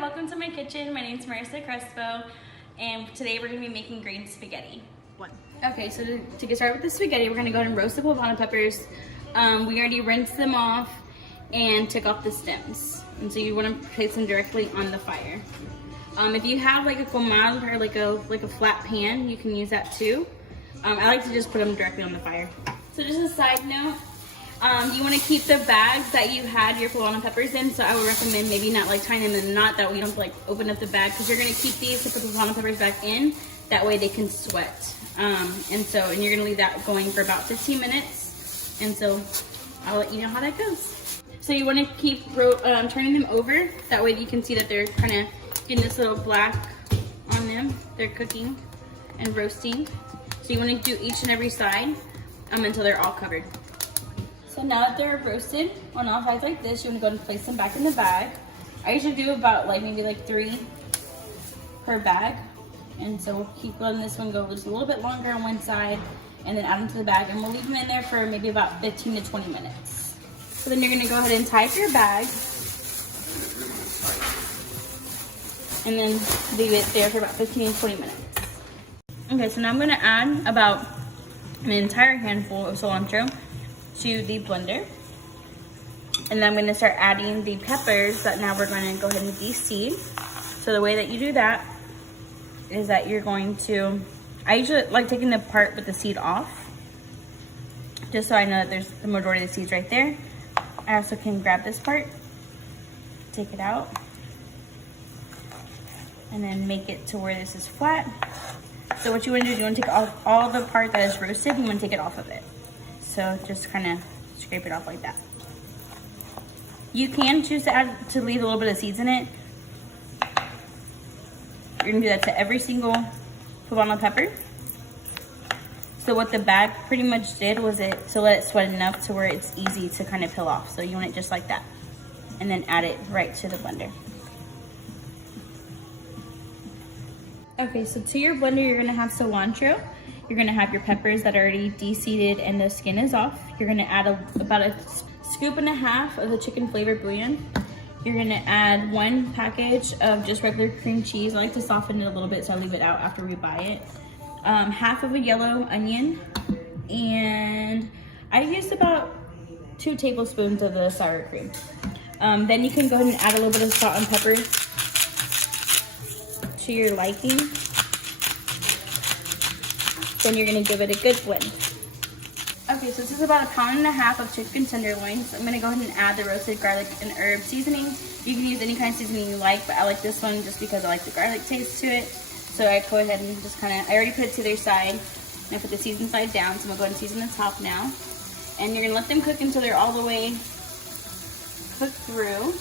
welcome to my kitchen. My name's Marissa Crespo, and today we're going to be making green spaghetti. Okay, so to get started with the spaghetti, we're going to go ahead and roast the poblano peppers. We already rinsed them off and took off the stems. And so you want to place them directly on the fire. If you have like a comal or like a flat pan, you can use that too. I like to just put them directly on the fire. So just a side note, you want to keep the bags that you had your poblano peppers in, so I would recommend maybe not like tying them in a knot, that way you don't have to like open up the bag, because you're going to keep these to put the poblano peppers back in, that way they can sweat. And you're going to leave that going for about 15 minutes, and so I'll let you know how that goes. So you want to keep turning them over, that way you can see that they're kind of getting this little black on them. They're cooking and roasting. So you want to do each and every side until they're all covered. So now that they're roasted on all sides like this, you want to go and place them back in the bag. I usually do about maybe 3 per bag. And so we'll keep letting this one go just a little bit longer on one side and then add them to the bag. And we'll leave them in there for maybe about 15 to 20 minutes. So then you're going to go ahead and tie up your bag. And then leave it there for about 15 to 20 minutes. Okay, so now I'm going to add about an entire handful of cilantro to the blender. And then I'm going to start adding the peppers that now we're going to go ahead and de-seed. So the way that you do that is that you're going to, I usually like taking the part with the seed off, just so I know that there's the majority of the seeds right there. I also can grab this part, take it out, and then make it to where this is flat. So what you want to do is you want to take off all the part that is roasted, you want to take it off of it. So just kind of scrape it off like that. You can choose to leave a little bit of seeds in it. You're gonna do that to every single poblano pepper. So what the bag pretty much did was to let it sweat enough to where it's easy to kind of peel off. So you want it just like that. And then add it right to the blender. Okay, so to your blender, you're gonna have cilantro. You're gonna have your peppers that are already de-seeded and the skin is off. You're gonna add about a scoop and a half of the chicken flavored bouillon. You're gonna add 1 package of just regular cream cheese. I like to soften it a little bit, so I leave it out after we buy it. Half of a yellow onion, and I used about 2 tablespoons of the sour cream. Then you can go ahead and add a little bit of salt and pepper to your liking. Then you're gonna give it a good blend. Okay, so this is about 1.5 pounds of chicken tenderloins. I'm gonna go ahead and add the roasted garlic and herb seasoning. You can use any kind of seasoning you like, but I like this one just because I like the garlic taste to it. So I go ahead and just I already put it to their side. And I put the season side down, so I'm gonna go ahead and season the top now. And you're gonna let them cook until they're all the way cooked through.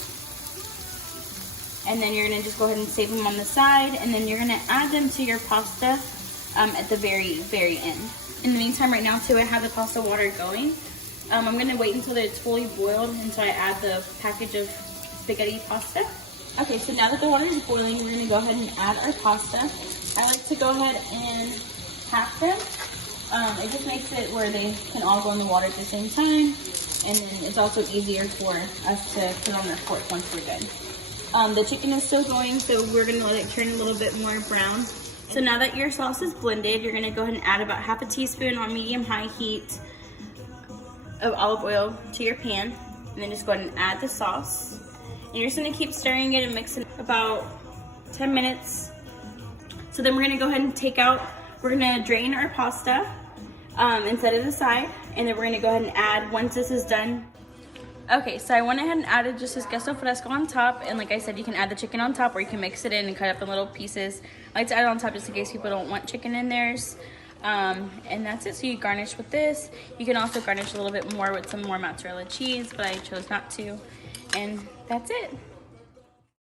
And then you're gonna just go ahead and save them on the side, and then you're gonna add them to your pasta at the very end. In the meantime, right now too, I have the pasta water going. I'm gonna wait until it's fully boiled until I add the package of spaghetti pasta. Okay, so now that the water is boiling, we're gonna go ahead and add our pasta. I like to go ahead and half them. It just makes it where they can all go in the water at the same time, and then it's also easier for us to put on our fork once we're done. The chicken is still going, so we're gonna let it turn a little bit more brown. So now that your sauce is blended, you're gonna go ahead and add about half a teaspoon on medium-high heat of olive oil to your pan, and then just go ahead and add the sauce. And you're just gonna keep stirring it and mixing it about 10 minutes. So then we're gonna go ahead and we're gonna drain our pasta and set it aside, and then we're gonna go ahead and add, once this is done. Okay, so I went ahead and added just this queso fresco on top, and like I said, you can add the chicken on top, or you can mix it in and cut up in little pieces. I like to add it on top just in case people don't want chicken in theirs. And that's it. So you garnish with this. You can also garnish a little bit more with some more mozzarella cheese, but I chose not to. And that's it.